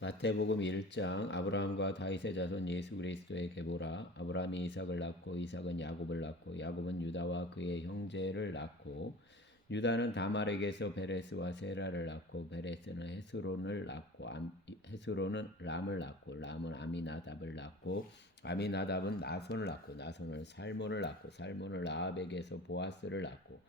마태복음 1장 아브라함과 다윗의 자손 예수 그리스도의 계보라. 아브라함이 이삭을 낳고 이삭은 야곱을 낳고 야곱은 유다와 그의 형제를 낳고 유다는 다말에게서 베레스와 세라를 낳고 베레스는 헤스론을 낳고 헤스론은 람을 낳고 람은 아미나답을 낳고 아미나답은 나손을 낳고 나손은 살몬을 낳고 살몬은 라합에게서 보아스를 낳고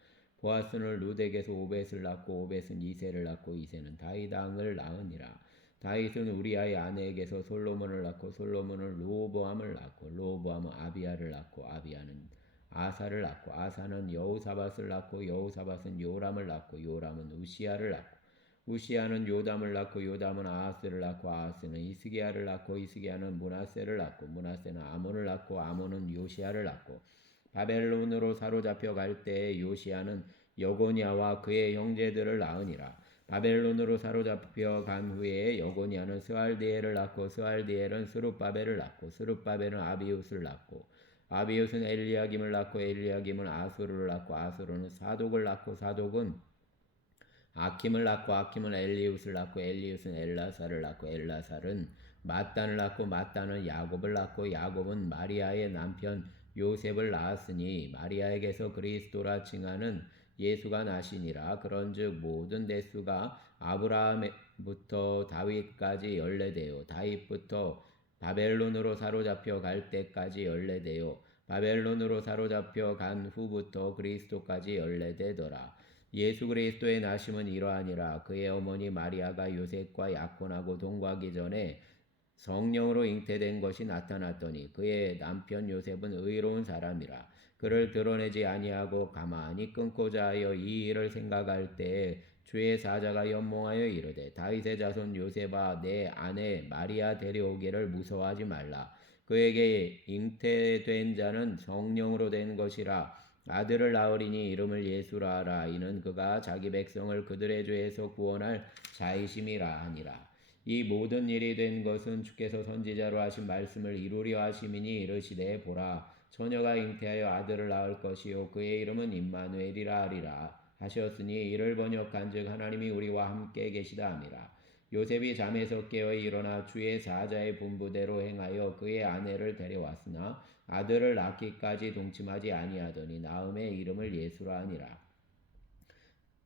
보아스는 룻에게서 오벳을 낳고 오벳은 이새를 낳고 이새는 다윗 왕을 낳으니라. 다윗은 우리아의 아내에게서 솔로몬을 낳고 솔로몬은 르호보암을 낳고 르호보암은 아비야를 낳고 아비야는 아사를 낳고 아사는 여호사밧을 낳고 여호사밧은 요람을 낳고 요람은 우시야를 낳고 우시야는 요담을 낳고 요담은 아하스를 낳고 아하스는 이스기야를 낳고 이스기야는 므낫세를 낳고 므낫세는 아몬을 낳고 아몬은 요시야를 낳고 바벨론으로 사로잡혀 갈 때에 요시야는 여고냐와 그의 형제들을 낳으니라. 바벨론으로 사로잡혀 간 후에 여고냐는 스알디엘을 낳고 스알디엘은 스룹바벨을 낳고 스룹바벨은 아비웃을 낳고 아비웃은 엘리야김을 낳고 엘리야김은 아수르를 낳고 아수르는 사독을 낳고 사독은 아킴을 낳고 아킴은 엘리웃을 낳고 엘리웃은 엘라사를 낳고 엘라살은 마단을 낳고 마단은 야곱을 낳고 야곱은 마리아의 남편 요셉을 낳았으니 마리아에게서 그리스도라 칭하는 예수가 나시니라. 그런즉 모든 대수가 아브라함부터 다윗까지 열례되어 다윗부터 바벨론으로 사로잡혀 갈 때까지 열례되어 바벨론으로 사로잡혀 간 후부터 그리스도까지 열례되더라. 예수 그리스도의 나심은 이러하니라. 그의 어머니 마리아가 요셉과 약혼하고 동거하기 전에 성령으로 잉태된 것이 나타났더니 그의 남편 요셉은 의로운 사람이라. 그를 드러내지 아니하고 가만히 끊고자 하여 이 일을 생각할 때에 주의 사자가 연몽하여 이르되 다윗의 자손 요셉아 내 아내 마리아 데려오기를 무서워하지 말라. 그에게 잉태된 자는 성령으로 된 것이라. 아들을 낳으리니 이름을 예수라 하라. 이는 그가 자기 백성을 그들의 죄에서 구원할 자이심이라 하니라. 이 모든 일이 된 것은 주께서 선지자로 하신 말씀을 이루려 하심이니 이르시되 보라 처녀가 잉태하여 아들을 낳을 것이요 그의 이름은 임마누엘이라 하리라 하셨으니 이를 번역한즉 하나님이 우리와 함께 계시다 함이라. 요셉이 잠에서 깨어 일어나 주의 사자의 분부대로 행하여 그의 아내를 데려왔으나 아들을 낳기까지 동침하지 아니하더니 낳음의 이름을 예수라 하니라.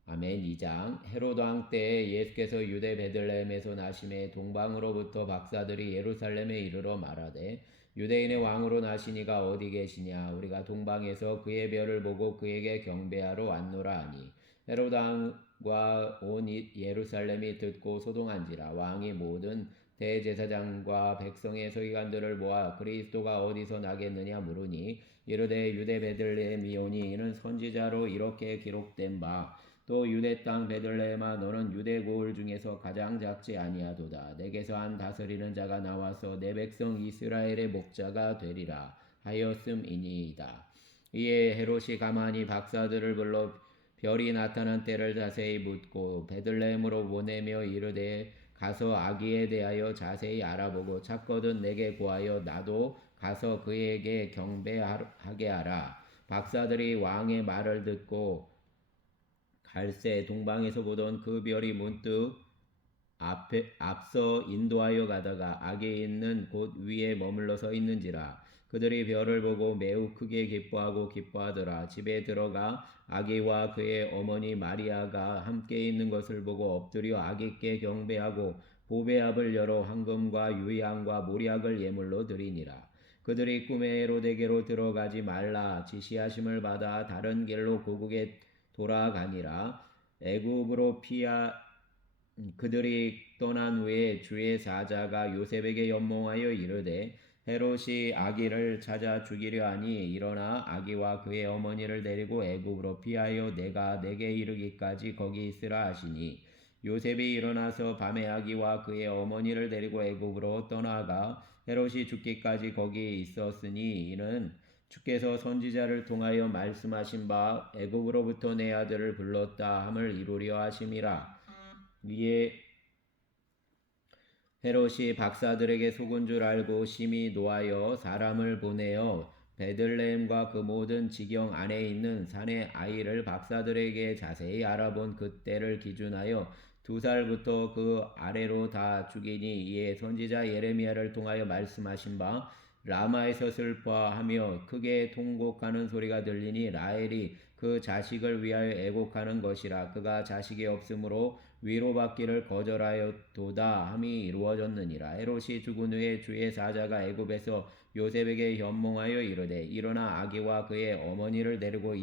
아멘. 2장 헤롯 왕 때에 예수께서 유대 베들레헴에서 나심에 동방으로부터 박사들이 예루살렘에 이르러 말하되 유대인의 왕으로 나시니가 어디 계시냐 우리가 동방에서 그의 별을 보고 그에게 경배하러 왔노라 하니 헤롯 왕과 온 예루살렘이 듣고 소동한지라. 왕이 모든 대제사장과 백성의 서기관들을 모아 그리스도가 어디서 나겠느냐 물으니 이르되 유대 베들레헴이오니 이는 선지자로 이렇게 기록된 바 또 유대 땅 베들레헴아 너는 유대 고을 중에서 가장 작지 아니하도다. 내게서 한 다스리는 자가 나와서 내 백성 이스라엘의 목자가 되리라 하였음이니이다. 이에 헤롯이 가만히 박사들을 불러 별이 나타난 때를 자세히 묻고 베들레헴으로 보내며 이르되 가서 아기에 대하여 자세히 알아보고 찾거든 내게 구하여 나도 가서 그에게 경배하게 하라. 박사들이 왕의 말을 듣고 갈새 동방에서 보던 그 별이 문득 앞서 인도하여 가다가 아기 있는 곳 위에 머물러 서 있는지라. 그들이 별을 보고 매우 크게 기뻐하더라. 집에 들어가 아기와 그의 어머니 마리아가 함께 있는 것을 보고 엎드려 아기께 경배하고 보배압을 열어 황금과 유향과 모략을 예물로 드리니라. 그들이 꿈에 헤로데게로 들어가지 말라 지시하심을 받아 다른 길로 고국에 돌아가니라. 애굽으로 그들이 떠난 후에 주의 사자가 요셉에게 연몽하여 이르되 헤롯이 아기를 찾아 죽이려 하니 일어나 아기와 그의 어머니를 데리고 애굽으로 피하여 내가 내게 이르기까지 거기 있으라 하시니 요셉이 일어나서 밤에 아기와 그의 어머니를 데리고 애굽으로 떠나가 헤롯이 죽기까지 거기 있었으니 이는 주께서 선지자를 통하여 말씀하신 바 애굽으로부터 내 아들을 불렀다 함을 이루려 하심이라. 위에 헤롯이 박사들에게 속은 줄 알고 심히 노하여 사람을 보내어 베들레헴과 그 모든 지경 안에 있는 산의 아이를 박사들에게 자세히 알아본 그때를 기준하여 2살부터 그 아래로 다 죽이니 이에 선지자 예레미야를 통하여 말씀하신 바 라마에서 슬퍼하며 크게 통곡하는 소리가 들리니 라헬이 그 자식을 위하여 애곡하는 것이라. 그가 자식이 없으므로 위로받기를 거절하였도다 함이 이루어졌느니라. 헤롯이 죽은 후에 주의 사자가 애굽에서 요셉에게 현몽하여 이르되 일어나 아기와 그의 어머니를 데리고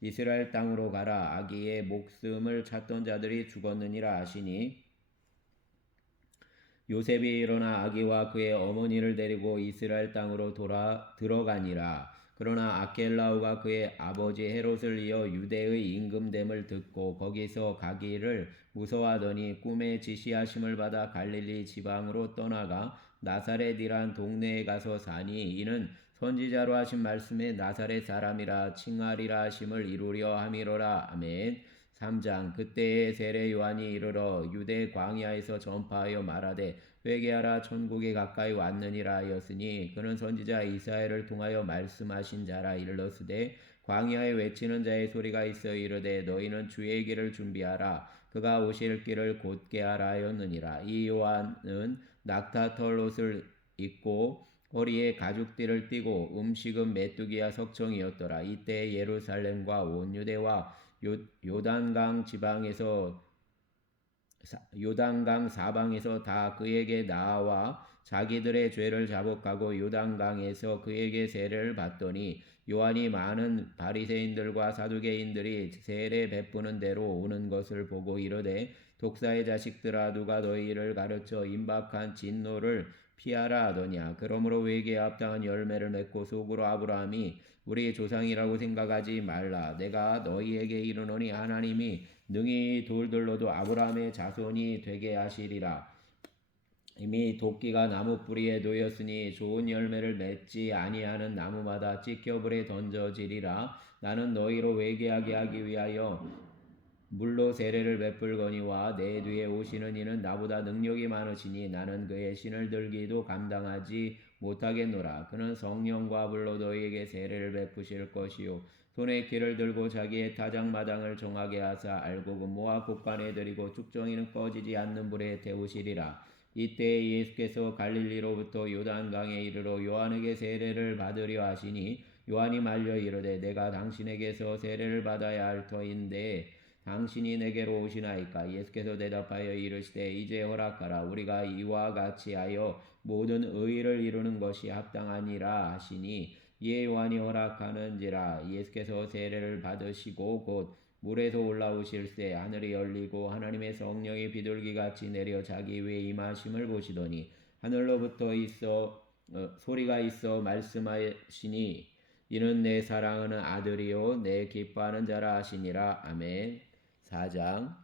이스라엘 땅으로 가라. 아기의 목숨을 찾던 자들이 죽었느니라 하시니 요셉이 일어나 아기와 그의 어머니를 데리고 이스라엘 땅으로 들어가니라. 그러나 아켈라오가 그의 아버지 헤롯을 이어 유대의 임금됨을 듣고 거기서 가기를 무서워하더니 꿈에 지시하심을 받아 갈릴리 지방으로 떠나가 나사렛이란 동네에 가서 사니 이는 선지자로 하신 말씀에 나사렛 사람이라 칭하리라 하심을 이루려 함이로라. 아멘. 3장. 그때에 세례 요한이 이르러 유대 광야에서 전파하여 말하되 회개하라 천국이 가까이 왔느니라 하였으니 그는 선지자 이사야를 통하여 말씀하신 자라. 일렀으되 광야에 외치는 자의 소리가 있어 이르되 너희는 주의 길을 준비하라. 그가 오실 길을 곧게 하라 하였느니라. 이 요한은 낙타털 옷을 입고 허리에 가죽띠를 띠고 음식은 메뚜기와 석청이었더라. 이때 예루살렘과 온 유대와 요단강 사방에서 다 그에게 나와 자기들의 죄를 자복하고 요단강에서 그에게 세례를 받더니 요한이 많은 바리새인들과 사두개인들이 세례 베푸는 대로 오는 것을 보고 이르되 독사의 자식들아 누가 너희를 가르쳐 임박한 진노를 피하라 하더냐. 그러므로 회개에 합당한 열매를 맺고 속으로 아브라함이 우리 조상이라고 생각하지 말라. 내가 너희에게 이르노니 하나님이 능히 돌들로도 아브라함의 자손이 되게 하시리라. 이미 도끼가 나무 뿌리에 놓였으니 좋은 열매를 맺지 아니하는 나무마다 찢겨 불에 던져지리라. 나는 너희로 회개하게 하기 위하여 물로 세례를 베풀거니와 내 뒤에 오시는 이는 나보다 능력이 많으시니 나는 그의 신을 들기도 감당하지 못하겠노라. 그는 성령과 불로 너희에게 세례를 베푸실 것이요 손에 키를 들고 자기의 타작마당을 정하게 하사 알곡은 모아 곡간에 들이고 쭉정이는 꺼지지 않는 불에 태우시리라. 이때 예수께서 갈릴리로부터 요단강에 이르러 요한에게 세례를 받으려 하시니 요한이 말려 이르되 내가 당신에게서 세례를 받아야 할 터인데 당신이 내게로 오시나이까. 예수께서 대답하여 이르시되 이제 허락하라. 우리가 이와 같이 하여 모든 의를 이루는 것이 합당하니라 하시니 이에 요한이 허락하는지라. 예수께서 세례를 받으시고 곧 물에서 올라오실새 하늘이 열리고 하나님의 성령이 비둘기같이 내려 자기 위에 임하심을 보시더니 하늘로부터 소리가 있어 말씀하시니 이는 내 사랑하는 아들이요 내 기뻐하는 자라 하시니라. 아멘. 4장.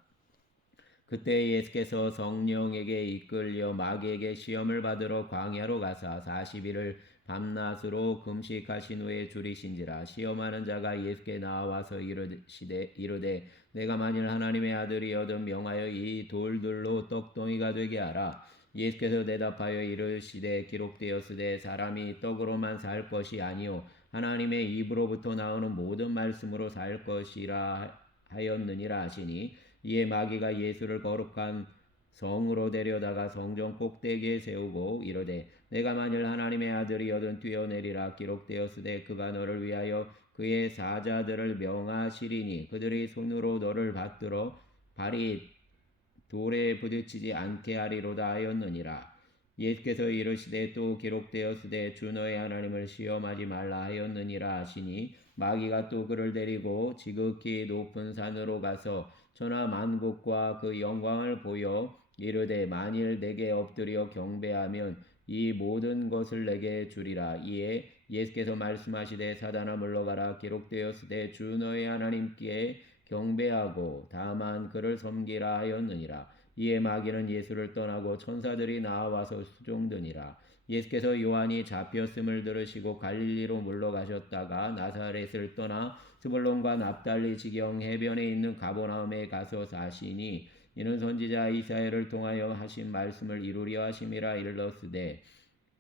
그때 예수께서 성령에게 이끌려 마귀에게 시험을 받으러 광야로 가사 40일을 밤낮으로 금식하신 후에 줄이신지라. 시험하는 자가 예수께 나와서 이르되 내가 만일 하나님의 아들이여든 명하여 이 돌들로 떡덩이가 되게 하라. 예수께서 대답하여 이르시되 기록되었으되 사람이 떡으로만 살 것이 아니요 하나님의 입으로부터 나오는 모든 말씀으로 살 것이라 하였느니라 하시니 이에 마귀가 예수를 거룩한 성으로 데려다가 성전 꼭대기에 세우고 이르되 내가 만일 하나님의 아들이여든 뛰어내리라. 기록되었으되 그가 너를 위하여 그의 사자들을 명하시리니 그들이 손으로 너를 받들어 발이 돌에 부딪히지 않게 하리로다 하였느니라. 예수께서 이르시되 또 기록되었으되 주 너의 하나님을 시험하지 말라 하였느니라 하시니 마귀가 또 그를 데리고 지극히 높은 산으로 가서 천하 만국과 그 영광을 보여 이르되 만일 내게 엎드려 경배하면 이 모든 것을 내게 주리라. 이에 예수께서 말씀하시되 사단아 물러가라. 기록되었으되 주 너의 하나님께 경배하고 다만 그를 섬기라 하였느니라. 이에 마귀는 예수를 떠나고 천사들이 나와서 수종드니라. 예수께서 요한이 잡혔음을 들으시고 갈릴리로 물러가셨다가 나사렛을 떠나 스불론과 납달리 지경 해변에 있는 가버나움에 가서 사시니 이는 선지자 이사야를 통하여 하신 말씀을 이루려 하심이라. 일렀으되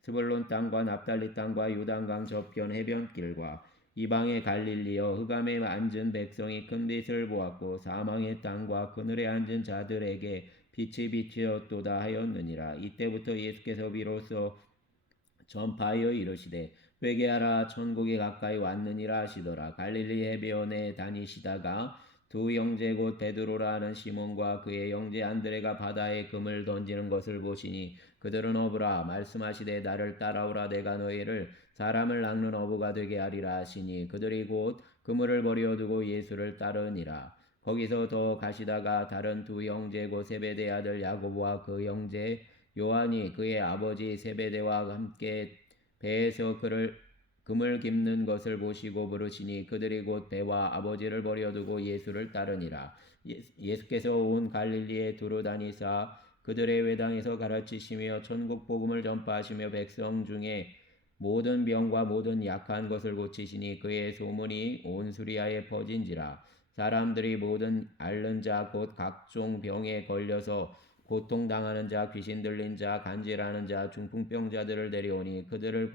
스불론 땅과 납달리 땅과 요단강 저편 해변길과 이방의 갈릴리여 흑암에 앉은 백성이 큰 빛을 보았고 사망의 땅과 그늘에 앉은 자들에게 빛이 비치었도다 하였느니라. 이때부터 예수께서 비로소 전파하여 이르시되 회개하라 천국이 가까이 왔느니라 하시더라. 갈릴리 해변에 다니시다가 두 형제 곧 베드로라 하는 시몬과 그의 형제 안드레가 바다에 금을 던지는 것을 보시니 그들은 어부라. 말씀하시되 나를 따라오라. 내가 너희를 사람을 낚는 어부가 되게 하리라 하시니 그들이 곧 그물을 버려두고 예수를 따르니라. 거기서 더 가시다가 다른 두 형제 곧 세베대 아들 야고보와 그 형제 요한이 그의 아버지 세베대와 함께 배에서 그를 금을 깁는 것을 보시고 부르시니 그들이 곧 배와 아버지를 버려두고 예수를 따르니라. 예수께서 온 갈릴리에 두루 다니사 그들의 회당에서 가르치시며 천국 복음을 전파하시며 백성 중에 모든 병과 모든 약한 것을 고치시니 그의 소문이 온 수리아에 퍼진지라. 사람들이 모든 앓는 자 곧 각종 병에 걸려서 고통당하는 자, 귀신 들린 자, 간질하는 자, 중풍병자들을 데려오니 그들을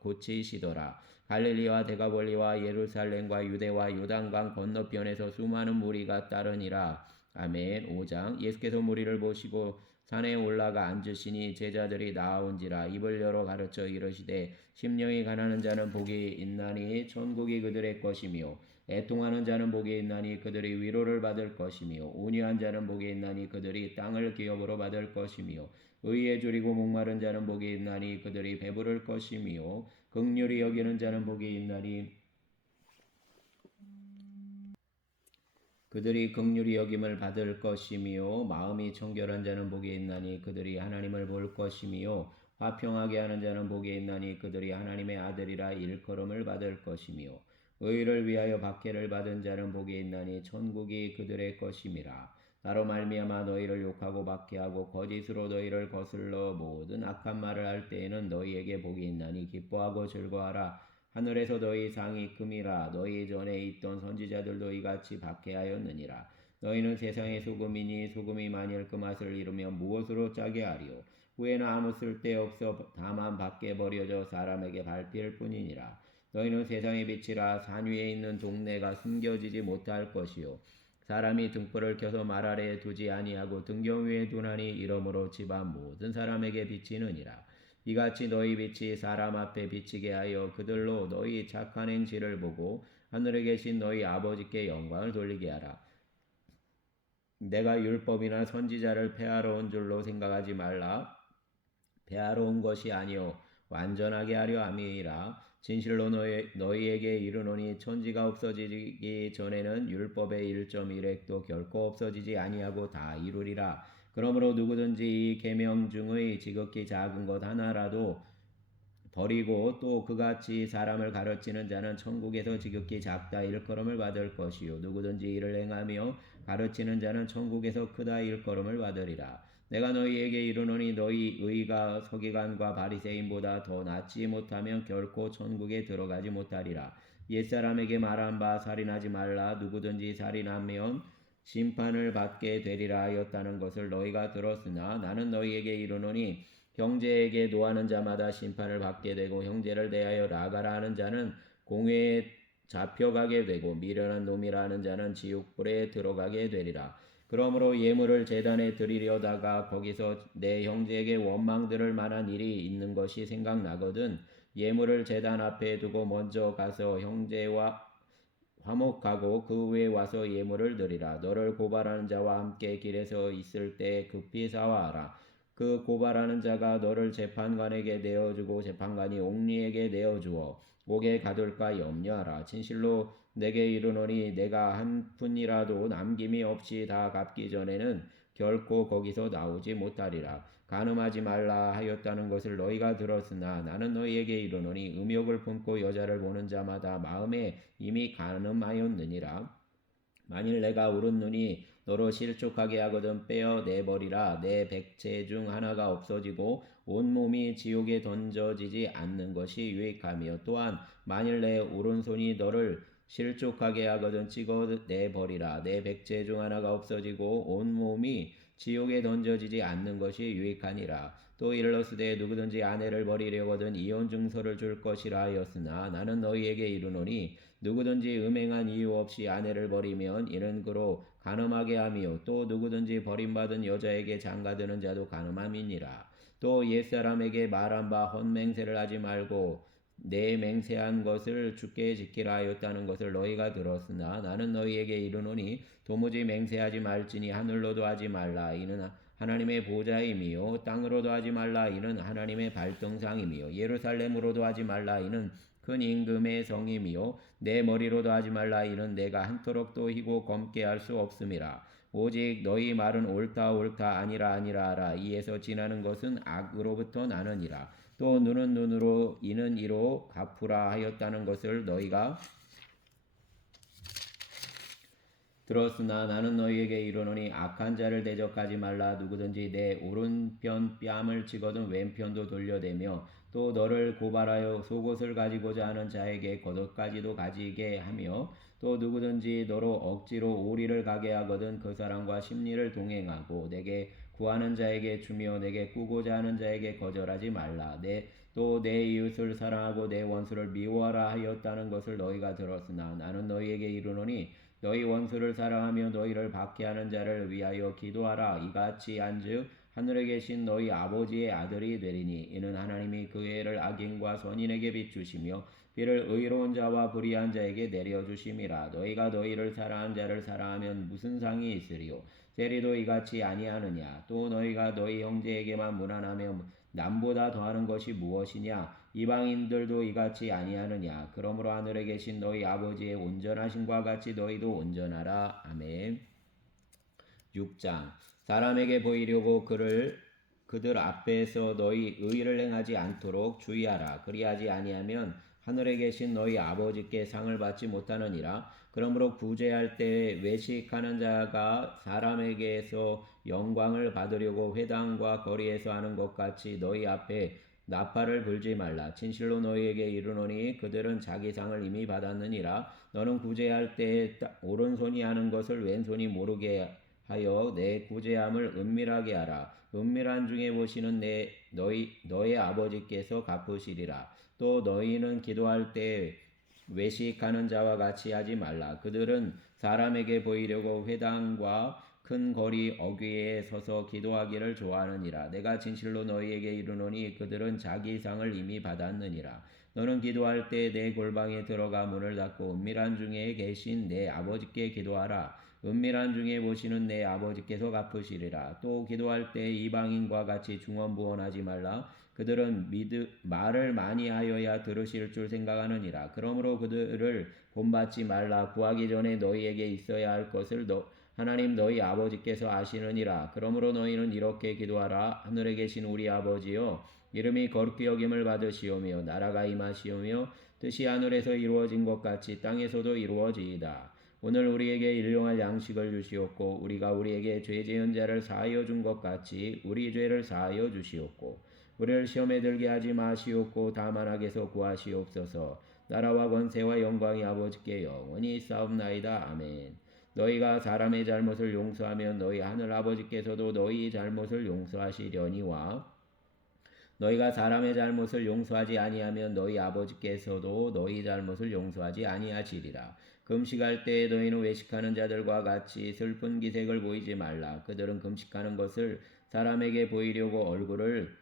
고치시더라. 갈릴리와 데가볼리와 예루살렘과 유대와 요단강 건너편에서 수많은 무리가 따르니라. 아멘. 5장. 예수께서 무리를 보시고 산에 올라가 앉으시니 제자들이 나아온지라. 입을 열어 가르쳐 이르시되 심령이 가난한 자는 복이 있나니 천국이 그들의 것이며 애통하는 자는 복이 있나니 그들이 위로를 받을 것이며 온유한 자는 복이 있나니 그들이 땅을 기업으로 받을 것이며 의에 줄이고 목마른 자는 복이 있나니 그들이 배부를 것이며 긍휼히 여기는 자는 복이 있나니 그들이 긍휼히 여김을 받을 것이며 마음이 청결한 자는 복이 있나니 그들이 하나님을 볼 것이며 화평하게 하는 자는 복이 있나니 그들이 하나님의 아들이라 일컬음을 받을 것이며 의를 위하여 박해를 받은 자는 복이 있나니 천국이 그들의 것임이라. 나로 말미암아 너희를 욕하고 박해하고 거짓으로 너희를 거슬러 모든 악한 말을 할 때에는 너희에게 복이 있나니 기뻐하고 즐거워하라. 하늘에서 너희 상이 금이라. 너희 전에 있던 선지자들도 이같이 박해하였느니라. 너희는 세상의 소금이니 소금이 만일 그 맛을 잃으면 무엇으로 짜게 하리요. 후에는 아무 쓸데없어 다만 밖에 버려져 사람에게 밟힐 뿐이니라. 너희는 세상의 빛이라. 산 위에 있는 동네가 숨겨지지 못할 것이요 사람이 등불을 켜서 말 아래에 두지 아니하고 등경 위에 두나니 이러므로 집안 모든 사람에게 비치느니라. 이같이 너희 빛이 사람 앞에 비치게 하여 그들로 너희 착한 행실을 보고 하늘에 계신 너희 아버지께 영광을 돌리게 하라. 내가 율법이나 선지자를 폐하러 온 줄로 생각하지 말라. 폐하러 온 것이 아니요 완전하게 하려 함이라. 진실로 너희에게 이르노니 천지가 없어지기 전에는 율법의 1.1획도 결코 없어지지 아니하고 다 이루리라. 그러므로 누구든지 이 계명 중의 지극히 작은 것 하나라도 버리고 또 그같이 사람을 가르치는 자는 천국에서 지극히 작다 일컬음을 받을 것이요 누구든지 이를 행하며 가르치는 자는 천국에서 크다 일컬음을 받으리라. 내가 너희에게 이르노니 너희 의가 서기관과 바리새인보다 더 낫지 못하면 결코 천국에 들어가지 못하리라. 옛사람에게 말한 바 살인하지 말라. 누구든지 살인하면 심판을 받게 되리라 하였다는 것을 너희가 들었으나 나는 너희에게 이르노니 형제에게 노하는 자마다 심판을 받게 되고 형제를 대하여 나가라 하는 자는 공회에 잡혀가게 되고 미련한 놈이라 하는 자는 지옥불에 들어가게 되리라. 그러므로 예물을 제단에 드리려다가 거기서 내 형제에게 원망 들을 만한 일이 있는 것이 생각나거든 예물을 제단 앞에 두고 먼저 가서 형제와 화목하고 그 후에 와서 예물을 드리라. 너를 고발하는 자와 함께 길에서 있을 때 급히 사화하라. 그 고발하는 자가 너를 재판관에게 내어주고 재판관이 옥리에게 내어주어 옥에 가둘까 염려하라. 진실로 내게 이르노니 내가 한 푼이라도 남김이 없이 다 갚기 전에는 결코 거기서 나오지 못하리라. 간음하지 말라 하였다는 것을 너희가 들었으나 나는 너희에게 이르노니 음욕을 품고 여자를 보는 자마다 마음에 이미 간음하였느니라. 만일 내가 오른 눈이 너로 실족하게 하거든 빼어 내버리라. 내 백체 중 하나가 없어지고 온몸이 지옥에 던져지지 않는 것이 유익하며 또한 만일 내 오른손이 너를 실족하게 하거든 찍어 내버리라. 내 백체 중 하나가 없어지고 온몸이 지옥에 던져지지 않는 것이 유익하니라. 또 일러스되 누구든지 아내를 버리려거든 이혼 증서를 줄 것이라 하였으나 나는 너희에게 이르노니 누구든지 음행한 이유 없이 아내를 버리면 이는 그로 간음하게 하며 또 누구든지 버림받은 여자에게 장가드는 자도 간음함이니라. 또 옛사람에게 말한 바 헛맹세를 하지 말고 내 맹세한 것을 주께 지키라 하였다는 것을 너희가 들었으나 나는 너희에게 이르노니 도무지 맹세하지 말지니 하늘로도 하지 말라 이는 하나님의 보좌임이요 땅으로도 하지 말라 이는 하나님의 발등상임이요 예루살렘으로도 하지 말라 이는 큰 임금의 성임이요 내 머리로도 하지 말라 이는 내가 한토록도 희고 검게 할 수 없음이라. 오직 너희 말은 옳다 옳다 아니라 아니라 하라. 이에서 지나는 것은 악으로부터 나느니라. 또 눈은 눈으로 이는 이로 갚으라 하였다는 것을 너희가 들었으나 나는 너희에게 이르노니 악한 자를 대적하지 말라. 누구든지 내 오른편 뺨을 치거든 왼편도 돌려대며 또 너를 고발하여 속옷을 가지고자 하는 자에게 겉옷까지도 가지게 하며 또 누구든지 너로 억지로 오리를 가게 하거든 그 사람과 심리를 동행하고 내게 구하는 자에게 주며 내게 꾸고자 하는 자에게 거절하지 말라. 또 내 이웃을 사랑하고 내 원수를 미워하라 하였다는 것을 너희가 들었으나 나는 너희에게 이르노니 너희 원수를 사랑하며 너희를 박해하는 자를 위하여 기도하라. 이같이 한즉 하늘에 계신 너희 아버지의 아들이 되리니 이는 하나님이 그 해를 악인과 선인에게 비추시며 비를 의로운 자와 불의한 자에게 내려주심이라. 너희가 너희를 사랑한 자를 사랑하면 무슨 상이 있으리요? 세리도 이같이 아니하느냐? 또 너희가 너희 형제에게만 무난하며 남보다 더하는 것이 무엇이냐? 이방인들도 이같이 아니하느냐? 그러므로 하늘에 계신 너희 아버지의 온전하심과 같이 너희도 온전하라. 아멘. 6장 사람에게 보이려고 그들 앞에서 너희 의를 행하지 않도록 주의하라. 그리하지 아니하면 하늘에 계신 너희 아버지께 상을 받지 못하느니라. 그러므로 구제할 때 외식하는 자가 사람에게서 영광을 받으려고 회당과 거리에서 하는 것 같이 너희 앞에 나팔을 불지 말라. 진실로 너희에게 이르노니 그들은 자기 상을 이미 받았느니라. 너는 구제할 때 오른손이 하는 것을 왼손이 모르게 하여 내 구제함을 은밀하게 하라. 은밀한 중에 보시는 너의 아버지께서 갚으시리라. 또 너희는 기도할 때 외식하는 자와 같이 하지 말라. 그들은 사람에게 보이려고 회당과 큰 거리 어귀에 서서 기도하기를 좋아하느니라. 내가 진실로 너희에게 이르노니 그들은 자기 상을 이미 받았느니라. 너는 기도할 때 내 골방에 들어가 문을 닫고 은밀한 중에 계신 내 아버지께 기도하라. 은밀한 중에 보시는 내 아버지께서 갚으시리라. 또 기도할 때 이방인과 같이 중언부언하지 말라. 그들은 말을 많이 하여야 들으실 줄 생각하느니라. 그러므로 그들을 본받지 말라. 구하기 전에 너희에게 있어야 할 것을 하나님 너희 아버지께서 아시느니라. 그러므로 너희는 이렇게 기도하라. 하늘에 계신 우리 아버지여 이름이 거룩히 여김을 받으시오며 나라가 임하시오며 뜻이 하늘에서 이루어진 것 같이 땅에서도 이루어지이다. 오늘 우리에게 일용할 양식을 주시옵고 우리가 우리에게 죄 지은 자를 사하여 준 것 같이 우리 죄를 사하여 주시옵고 우리를 시험에 들게 하지 마시옵고 다만 악에서 구하시옵소서. 나라와 권세와 영광이 아버지께 영원히 있사옵나이다. 아멘. 너희가 사람의 잘못을 용서하면 너희 하늘 아버지께서도 너희 잘못을 용서하시려니와 너희가 사람의 잘못을 용서하지 아니하면 너희 아버지께서도 너희 잘못을 용서하지 아니하시리라. 금식할 때 너희는 외식하는 자들과 같이 슬픈 기색을 보이지 말라. 그들은 금식하는 것을 사람에게 보이려고 얼굴을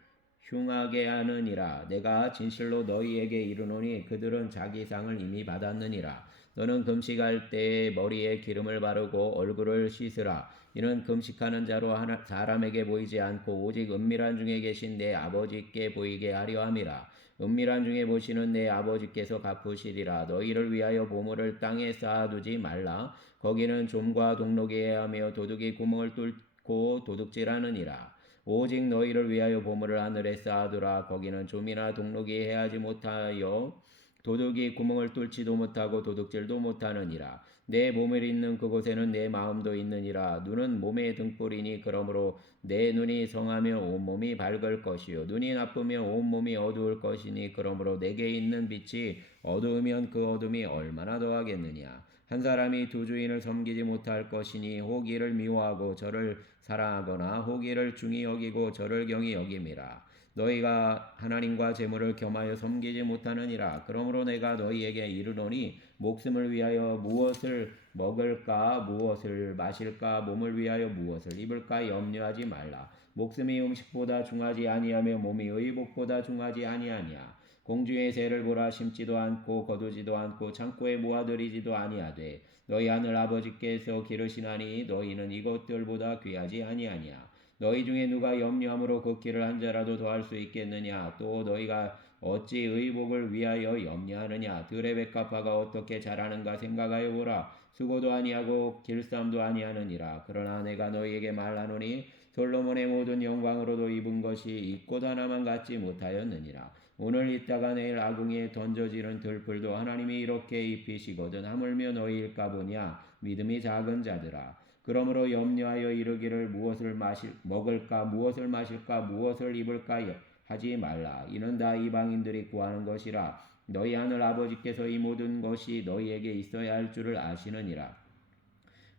흉하게 하느니라. 내가 진실로 너희에게 이르노니 그들은 자기 상을 이미 받았느니라. 너는 금식할 때 머리에 기름을 바르고 얼굴을 씻으라. 이는 금식하는 자로 사람에게 보이지 않고 오직 은밀한 중에 계신 내 아버지께 보이게 하려 함이라. 은밀한 중에 보시는 내 아버지께서 갚으시리라. 너희를 위하여 보물을 땅에 쌓아두지 말라. 거기는 좀과 동록이 해하며 도둑이 구멍을 뚫고 도둑질하느니라. 오직 너희를 위하여 보물을 하늘에 쌓아두라. 거기는 좀이나 동록이 해하지 못하여 도둑이 구멍을 뚫지도 못하고 도둑질도 못하느니라. 내 보물이 있는 그곳에는 내 마음도 있느니라. 눈은 몸의 등불이니 그러므로 내 눈이 성하며 온몸이 밝을 것이요 눈이 나쁘며 온몸이 어두울 것이니 그러므로 내게 있는 빛이 어두우면 그 어둠이 얼마나 더하겠느냐. 한 사람이 두 주인을 섬기지 못할 것이니 혹 이를 미워하고 저를 사랑하거나 혹 이를 중히 여기고 저를 경히 여김이라. 너희가 하나님과 재물을 겸하여 섬기지 못하느니라. 그러므로 내가 너희에게 이르노니 목숨을 위하여 무엇을 먹을까 무엇을 마실까 몸을 위하여 무엇을 입을까 염려하지 말라. 목숨이 음식보다 중하지 아니하며 몸이 의복보다 중하지 아니하냐. 공중의 새를 보라. 심지도 않고 거두지도 않고 창고에 모아들이지도 아니하되 너희 하늘 아버지께서 기르시나니 너희는 이것들보다 귀하지 아니하냐. 너희 중에 누가 염려함으로 그 길을 한 자라도 더할 수 있겠느냐. 또 너희가 어찌 의복을 위하여 염려하느냐. 들의 백합화가 어떻게 자라는가 생각하여 보라. 수고도 아니하고 길쌈도 아니하느니라. 그러나 내가 너희에게 말하노니 솔로몬의 모든 영광으로도 입은 것이 이 꽃 하나만 갖지 못하였느니라. 오늘 있다가 내일 아궁이에 던져지는 들풀도 하나님이 이렇게 입히시거든 하물며 너희일까 보냐. 믿음이 작은 자들아. 그러므로 염려하여 이르기를 무엇을 먹을까 무엇을 마실까 무엇을 입을까 하지 말라. 이는 다 이방인들이 구하는 것이라. 너희 하늘 아버지께서 이 모든 것이 너희에게 있어야 할 줄을 아시느니라.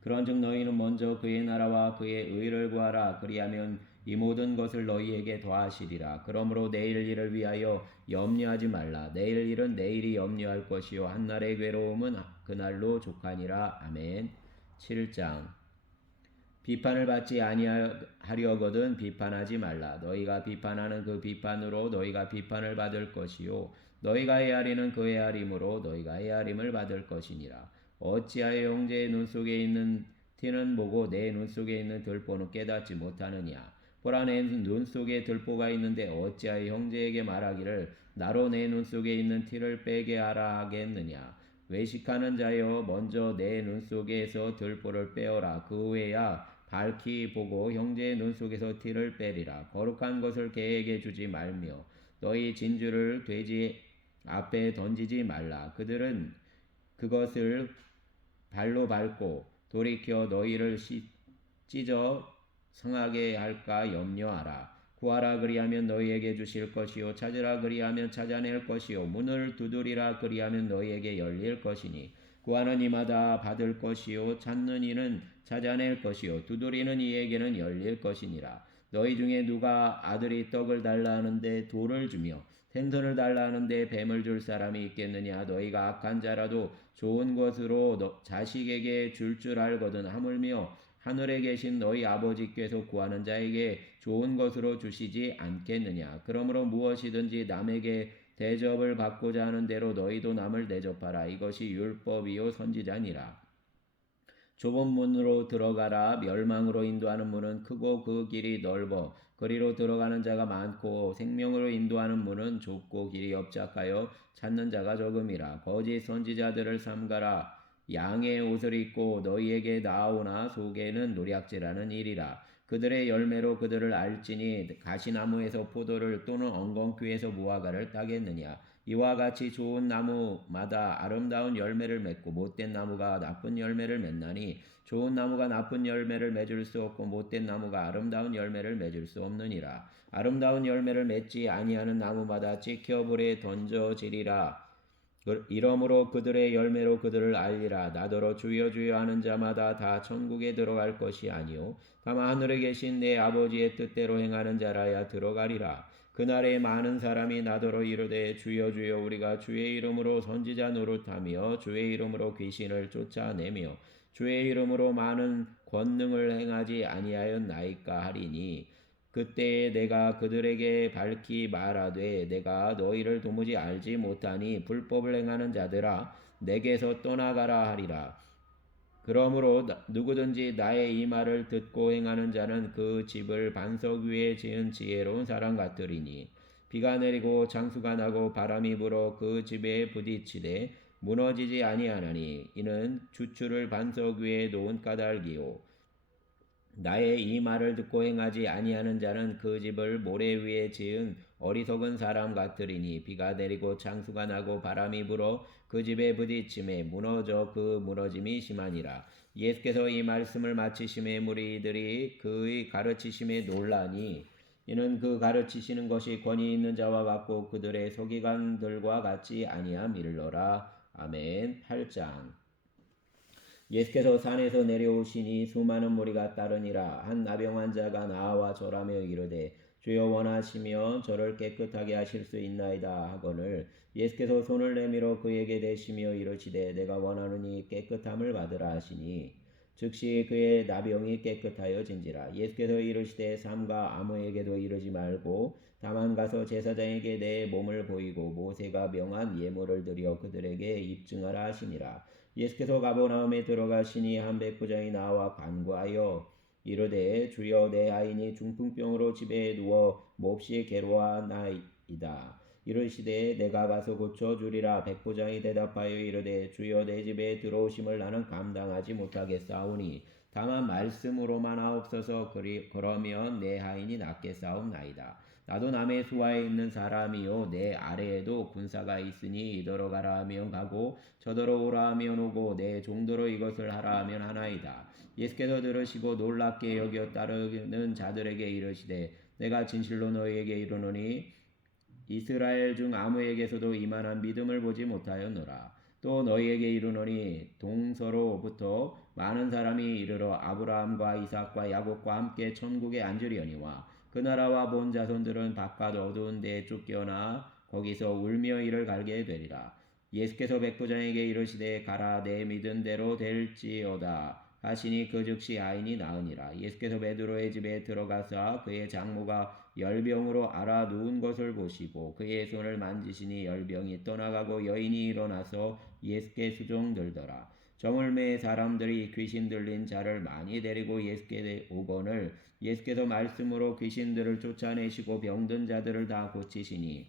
그런즉 너희는 먼저 그의 나라와 그의 의를 구하라. 그리하면 이 모든 것을 너희에게 더하시리라. 그러므로 내일 일을 위하여 염려하지 말라. 내일 일은 내일이 염려할 것이요 한날의 괴로움은 그날로 족하니라. 아멘. 7장. 비판을 받지 아니하려거든 비판하지 말라. 너희가 비판하는 그 비판으로 너희가 비판을 받을 것이요 너희가 헤아리는 그 헤아림으로 너희가 헤아림을 받을 것이니라. 어찌하여 형제의 눈 속에 있는 티는 보고 내 눈 속에 있는 들보는 깨닫지 못하느냐. 보라, 내 눈 속에 들보가 있는데 어찌하여 형제에게 말하기를 나로 내 눈 속에 있는 티를 빼게 하라 하겠느냐. 외식하는 자여, 먼저 내 눈 속에서 들보를 빼어라. 그 후에야 밝히 보고 형제의 눈 속에서 티를 빼리라. 거룩한 것을 개에게 주지 말며 너희 진주를 돼지 앞에 던지지 말라. 그들은 그것을 발로 밟고 돌이켜 너희를 찢어 상하게 할까 염려하라. 구하라, 그리하면 너희에게 주실 것이요 찾으라, 그리하면 찾아낼 것이요 문을 두드리라, 그리하면 너희에게 열릴 것이니 구하는 이마다 받을 것이요 찾는 이는 찾아낼 것이요 두드리는 이에게는 열릴 것이니라. 너희 중에 누가 아들이 떡을 달라 하는데 돌을 주며 생선을 달라 하는데 뱀을 줄 사람이 있겠느냐. 너희가 악한 자라도 좋은 것으로 자식에게 줄 알거든 하물며 하늘에 계신 너희 아버지께서 구하는 자에게 좋은 것으로 주시지 않겠느냐. 그러므로 무엇이든지 남에게 대접을 받고자 하는 대로 너희도 남을 대접하라. 이것이 율법이요 선지자니라. 좁은 문으로 들어가라. 멸망으로 인도하는 문은 크고 그 길이 넓어 그리로 들어가는 자가 많고 생명으로 인도하는 문은 좁고 길이 협착하여 찾는 자가 적음이라. 거짓 선지자들을 삼가라. 양의 옷을 입고 너희에게 나아오나 속에는 노략질하는 일이라. 그들의 열매로 그들을 알지니 가시나무에서 포도를 또는 엉겅퀴에서 무화과를 따겠느냐. 이와 같이 좋은 나무마다 아름다운 열매를 맺고 못된 나무가 나쁜 열매를 맺나니 좋은 나무가 나쁜 열매를 맺을 수 없고 못된 나무가 아름다운 열매를 맺을 수 없느니라. 아름다운 열매를 맺지 아니하는 나무마다 찍혀 불에 던져지리라. 이러므로 그들의 열매로 그들을 알리라. 나더러 주여 주여 하는 자마다 다 천국에 들어갈 것이 아니요 다만 하늘에 계신 내 아버지의 뜻대로 행하는 자라야 들어가리라. 그날에 많은 사람이 나더러 이르되 주여 주여 우리가 주의 이름으로 선지자 노릇하며 주의 이름으로 귀신을 쫓아내며 주의 이름으로 많은 권능을 행하지 아니하였나이까 하리니 그때에 내가 그들에게 밝히 말하되 내가 너희를 도무지 알지 못하니 불법을 행하는 자들아 내게서 떠나가라 하리라. 그러므로 누구든지 나의 이 말을 듣고 행하는 자는 그 집을 반석 위에 지은 지혜로운 사람 같으리니 비가 내리고 장수가 나고 바람이 불어 그 집에 부딪히되 무너지지 아니하나니 이는 주추를 반석 위에 놓은 까닭이요 나의 이 말을 듣고 행하지 아니하는 자는 그 집을 모래 위에 지은 어리석은 사람 같으리니 비가 내리고 창수가 나고 바람이 불어 그 집에 부딪힘에 무너져 그 무너짐이 심하니라. 예수께서 이 말씀을 마치심에 무리들이 그의 가르치심에 놀라니 이는 그 가르치시는 것이 권위 있는 자와 같고 그들의 서기관들과 같지 아니함이러라. 아멘. 8장. 예수께서 산에서 내려오시니 수많은 무리가 따르니라. 한 나병 환자가 나와 절하며 이르되 주여 원하시면 저를 깨끗하게 하실 수 있나이다 하거늘 예수께서 손을 내밀어 그에게 대시며 이르시되 내가 원하노니 깨끗함을 받으라 하시니 즉시 그의 나병이 깨끗하여진지라. 예수께서 이르시되 삼가 아무에게도 이르지 말고 다만 가서 제사장에게 내 몸을 보이고 모세가 명한 예물을 드려 그들에게 입증하라 하시니라. 예수께서 가버나움에 들어가시니 한 백부장이 나와 간구하여 이르되 주여 내 아이니 중풍병으로 집에 누워 몹시 괴로워하나이다. 이르시되 내가 가서 고쳐주리라. 백부장이 대답하여 이르되 주여 내 집에 들어오심을 나는 감당하지 못하겠사오니 다만 말씀으로만 하옵소서. 그러면 내 하인이 낫겠사옵나이다. 나도 남의 수하에 있는 사람이요 내 아래에도 군사가 있으니 이더러 가라 하면 가고 저더러 오라 하면 오고 내 종도로 이것을 하라 하면 하나이다. 예수께서 들으시고 놀랍게 여겨 따르는 자들에게 이르시되 내가 진실로 너희에게 이르노니 이스라엘 중 아무에게서도 이만한 믿음을 보지 못하였노라. 또 너희에게 이르노니 동서로부터 많은 사람이 이르러 아브라함과 이삭과 야곱과 함께 천국에 앉으려니와 그 나라와 본 자손들은 바깥 어두운 데에 쫓겨나 거기서 울며 이를 갈게 되리라. 예수께서 백부장에게 이르시되 가라 내 믿은 대로 될지어다 하시니 그 즉시 아인이 나으니라. 예수께서 베드로의 집에 들어가사 그의 장모가 열병으로 앓아 누운 것을 보시고 그의 손을 만지시니 열병이 떠나가고 여인이 일어나서 예수께 수종들더라. 저물매의 사람들이 귀신 들린 자를 많이 데리고 예수께 오거늘 예수께서 말씀으로 귀신들을 쫓아내시고 병든 자들을 다 고치시니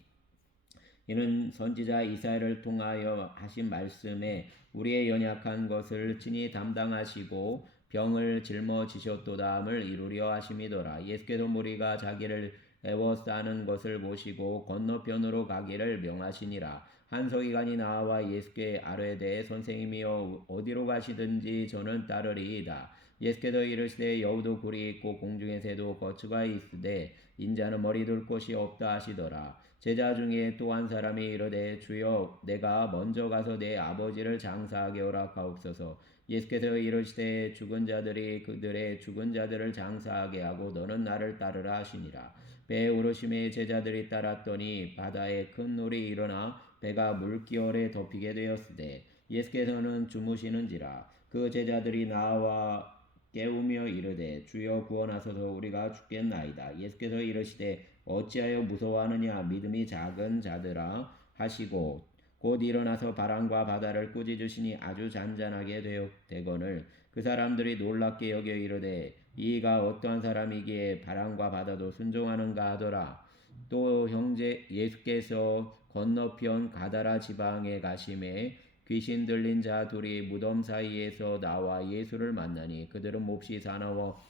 이는 선지자 이사야를 통하여 하신 말씀에 우리의 연약한 것을 친히 담당하시고 병을 짊어지셨도다함을 이루려 하심이더라. 예수께서 무리가 자기를 애워싸는 것을 보시고 건너편으로 가기를 명하시니라. 한 서기관이 나와 예수께 아뢰되 선생님이여 어디로 가시든지 저는 따르리이다. 예수께서 이르시되 여우도 굴이 있고 공중의 새도 거처가 있으되 인자는 머리 둘 곳이 없다 하시더라. 제자 중에 또 한 사람이 이르되 주여 내가 먼저 가서 내 아버지를 장사하게 허락하옵소서. 예수께서 이르시되 죽은 자들이 그들의 죽은 자들을 장사하게 하고 너는 나를 따르라 하시니라. 배에 오르심에 제자들이 따랐더니 바다에 큰 놀이 일어나 배가 물결에 덮이게 되었으되 예수께서는 주무시는지라. 그 제자들이 나와 깨우며 이르되 주여 구원하소서 우리가 죽겠나이다. 예수께서 이르시되 어찌하여 무서워하느냐 믿음이 작은 자들아 하시고 곧 일어나서 바람과 바다를 꾸짖으시니 아주 잔잔하게 되거늘 그 사람들이 놀랍게 여겨 이르되 이가 어떠한 사람이기에 바람과 바다도 순종하는가 하더라. 또 형제 예수께서 건너편 가다라 지방에 가심에 귀신 들린 자 둘이 무덤 사이에서 나와 예수를 만나니 그들은 몹시 사나워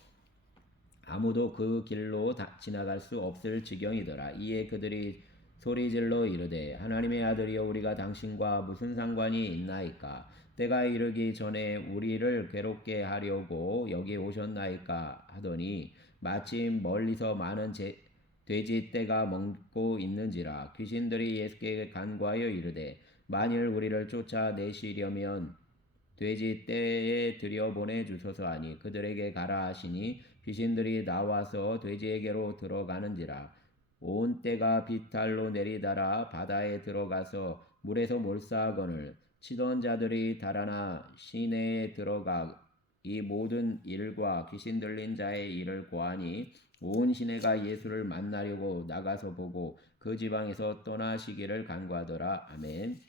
아무도 그 길로 지나갈 수 없을 지경이더라. 이에 그들이 소리질러 이르되 하나님의 아들이여 우리가 당신과 무슨 상관이 있나이까? 때가 이르기 전에 우리를 괴롭게 하려고 여기 오셨나이까? 하더니 마침 멀리서 많은 돼지 떼가 먹고 있는지라. 귀신들이 예수께 간구하여 이르되 만일 우리를 쫓아내시려면 돼지 떼에 들여보내 주소서 하니 그들에게 가라 하시니 귀신들이 나와서 돼지에게로 들어가는지라. 온 떼가 비탈로 내리달아 바다에 들어가서 물에서 몰사하거늘 치던 자들이 달아나 시내에 들어가 이 모든 일과 귀신 들린 자의 일을 고하니 온 시내가 예수를 만나려고 나가서 보고 그 지방에서 떠나시기를 간구하더라. 아멘.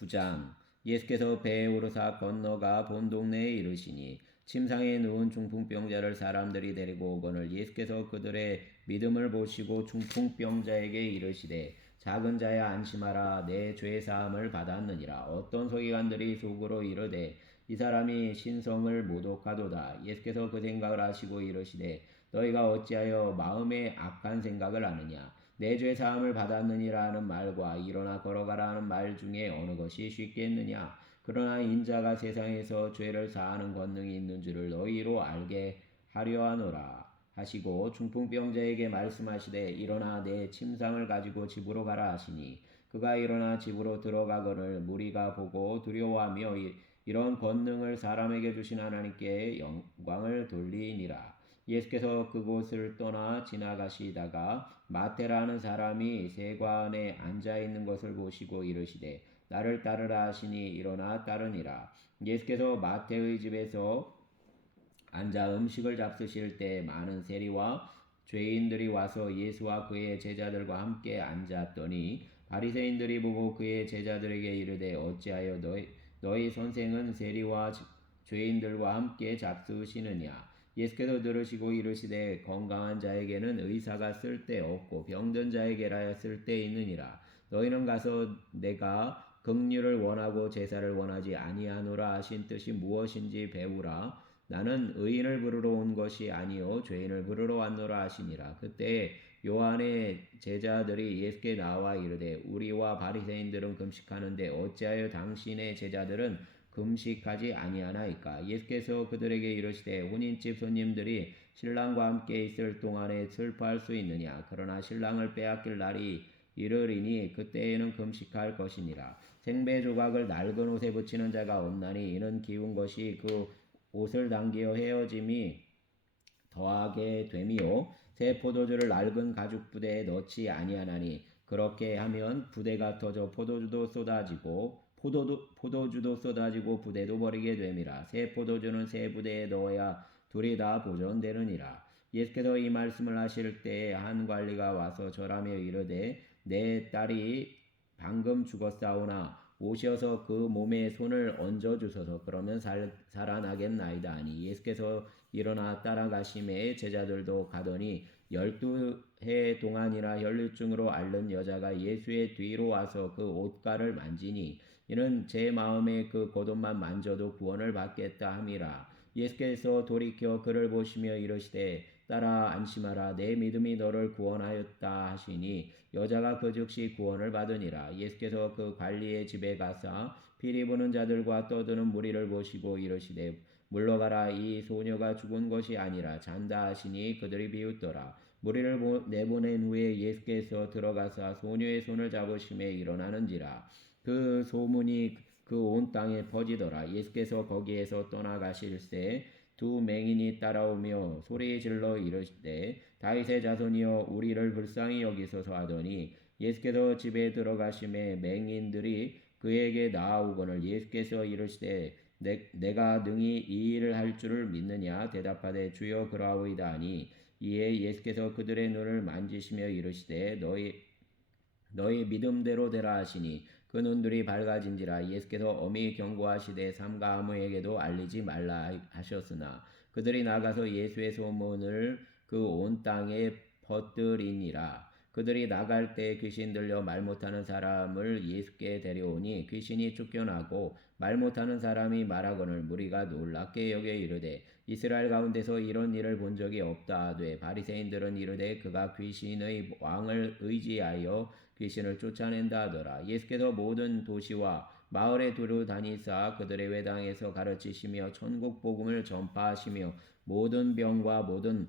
9장 예수께서 배에 오르사 건너가 본 동네에 이르시니 침상에 누운 중풍병자를 사람들이 데리고 오거늘 예수께서 그들의 믿음을 보시고 중풍병자에게 이르시되 작은 자야 안심하라 내 죄 사함을 받았느니라. 어떤 서기관들이 속으로 이르되 이 사람이 신성을 모독하도다. 예수께서 그 생각을 하시고 이르시되 너희가 어찌하여 마음에 악한 생각을 하느냐. 내 죄 사함을 받았느니라 하는 말과 일어나 걸어가라 하는 말 중에 어느 것이 쉽겠느냐. 그러나 인자가 세상에서 죄를 사하는 권능이 있는 줄을 너희로 알게 하려 하노라 하시고 중풍병자에게 말씀하시되 일어나 내 침상을 가지고 집으로 가라 하시니 그가 일어나 집으로 들어가거늘 무리가 보고 두려워하며 이런 권능을 사람에게 주신 하나님께 영광을 돌리니라. 예수께서 그곳을 떠나 지나가시다가 마태라는 사람이 세관에 앉아 있는 것을 보시고 이르시되 나를 따르라 하시니 일어나 따르니라. 예수께서 마태의 집에서 앉아 음식을 잡수실 때 많은 세리와 죄인들이 와서 예수와 그의 제자들과 함께 앉았더니 바리새인들이 보고 그의 제자들에게 이르되 어찌하여 너희 선생은 세리와 죄인들과 함께 잡수시느냐. 예수께서 들으시고 이르시되 건강한 자에게는 의사가 쓸데없고 병든 자에게라야 쓸데있느니라. 너희는 가서 내가 긍휼을 원하고 제사를 원하지 아니하노라 하신 뜻이 무엇인지 배우라. 나는 의인을 부르러 온 것이 아니요 죄인을 부르러 왔노라 하시니라. 그때 요한의 제자들이 예수께 나와 이르되 우리와 바리새인들은 금식하는데 어찌하여 당신의 제자들은 금식하지 아니하나이까. 예수께서 그들에게 이르시되 혼인집 손님들이 신랑과 함께 있을 동안에 슬퍼할 수 있느냐. 그러나 신랑을 빼앗길 날이 이르리니 그때에는 금식할 것이니라. 생배 조각을 낡은 옷에 붙이는 자가 없나니 이는 기운 것이 그 옷을 당기어 헤어짐이 더하게 됨이요 새 포도주를 낡은 가죽 부대에 넣지 아니하나니 그렇게 하면 부대가 터져 포도주도 쏟아지고 부대도 버리게 됨이라. 새 포도주는 새 부대에 넣어야 둘이 다 보존되느니라. 예수께서 이 말씀을 하실 때에 한 관리가 와서 절하며 이르되 내 딸이 방금 죽었사오나 오셔서 그 몸에 손을 얹어 주소서. 그러면 살아나겠나이다 하니 예수께서 일어나 따라가심에 제자들도 가더니 12해 동안이나 혈류증으로 앓는 여자가 예수의 뒤로 와서 그 옷가를 만지니 이는 제 마음에 그 겉옷만 만져도 구원을 받겠다 함이라. 예수께서 돌이켜 그를 보시며 이르시되 딸아 안심하라 내 믿음이 너를 구원하였다 하시니 여자가 그 즉시 구원을 받으니라. 예수께서 그 관리의 집에 가사 피리 부는 자들과 떠드는 무리를 보시고 이르시되 물러가라 이 소녀가 죽은 것이 아니라 잔다 하시니 그들이 비웃더라. 무리를 내보낸 후에 예수께서 들어가사 소녀의 손을 잡으심에 일어나는지라. 그 소문이 그 온 땅에 퍼지더라. 예수께서 거기에서 떠나가실새 두 맹인이 따라오며 소리 질러 이르시되 다윗의 자손이여 우리를 불쌍히 여기소서 하더니 예수께서 집에 들어가심에 맹인들이 그에게 나아오거늘 예수께서 이르시되 내가 능히 이 일을 할 줄을 믿느냐. 대답하되 주여 그러하오이다 하니 이에 예수께서 그들의 눈을 만지시며 이르시되 너희 믿음대로 되라 하시니 그 눈들이 밝아진지라. 예수께서 엄히 경고하시되 삼가 아무에게도 알리지 말라 하셨으나 그들이 나가서 예수의 소문을 그 온 땅에 퍼뜨리니라. 그들이 나갈 때 귀신 들려 말 못하는 사람을 예수께 데려오니 귀신이 쫓겨나고 말 못하는 사람이 말하거늘 무리가 놀랍게 여겨 이르되 이스라엘 가운데서 이런 일을 본 적이 없다 하되 바리새인들은 이르되 그가 귀신의 왕을 의지하여 귀신을 쫓아낸다 하더라. 예수께서 모든 도시와 마을에 두루 다니사 그들의 회당에서 가르치시며 천국 복음을 전파하시며 모든 병과 모든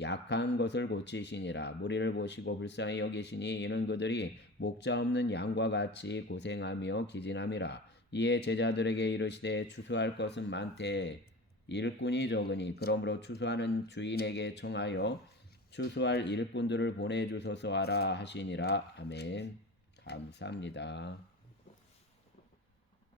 약한 것을 고치시니라. 무리를 보시고 불쌍히 여기시니 이는 그들이 목자 없는 양과 같이 고생하며 기진함이라. 이에 제자들에게 이르시되 추수할 것은 많되 일꾼이 적으니 그러므로 추수하는 주인에게 청하여 추수할 일꾼들을 보내주소서 하라 하시니라. 아멘. 감사합니다.